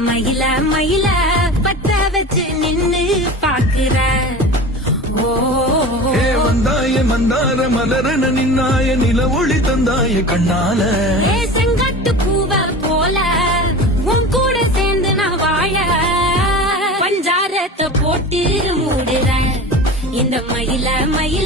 மயில மயில பத்த வச்சு நின்னு பாக்குற வந்தாய மந்தார மலரன நின்னாய நில ஒளி தந்தாய கண்ணால செங்காட்டு பூவ போல உன் கூட சேர்ந்து நான் வாழ பஞ்சாரத்தை போட்டு மூடுற இந்த மயில மயில